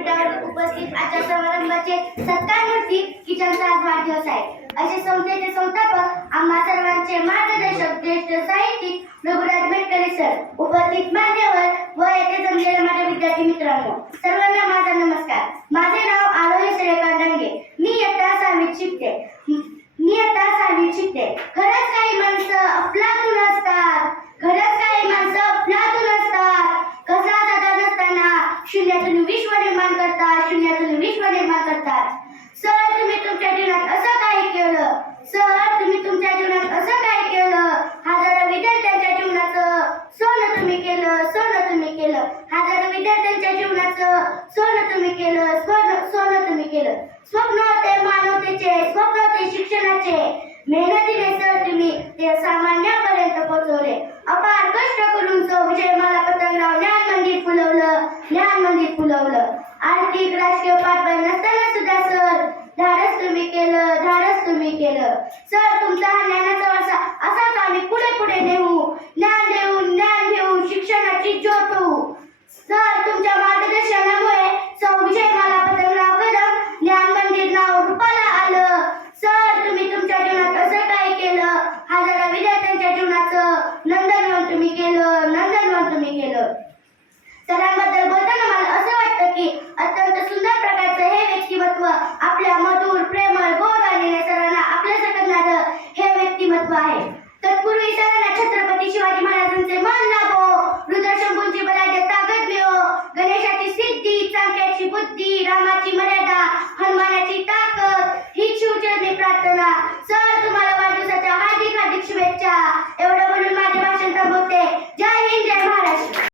व्यासपीठावर उपस्थित आजच्या समारंभाचे सत्कारमूर्ती की ज्यांचा आज वाढदिवस आहे. असे संस्थेचे संस्थापक आम्हा सर्वांचे मार्गदर्शक ज्येष्ठ साहित्यिक रघुराज मेटकरी सर, उपस्थित मान्यवर व येथे जमलेले माझे विद्यार्थी मित्रांनो, सर्वांना माझा नमस्कार. माझे नाव आरोही श्रेयकांत डांगे. मी इयत्ता 6वीत शिकते. खरंच काही माणसं अफलातून असतात. कसा दादा नसताना शून्यातून विश्व निर्माण करतात. सर, तुम्ही तुमच्या जीवनात असं काही केलं. हजारो विद्यार्थ्यांच्या जीवनाचं सोनं तुम्ही केलं. हजारो विद्यार्थ्यांच्या जीवनाचं सोनं तुम्ही केलं. स्वप्न होते मानवतेचे, स्वप्न होते शिक्षणाचे. मेहनतीने सर तुम्ही ते सामान्यापर्यंत पोहोचवले. अपार कष्ट करून विजय मला पतंगराव ज्ञान मंदिर फुलवलं. आर्थिक राजकीय पाठबळ नसताना सुद्धा सर धाडस तुम्ही केलं. सर, तुमचा हा ज्ञानाचा वारसा असाच आम्ही पुढे नेऊ. ज्ञान देऊन शिक्षणाची ज्योत होऊ. सर,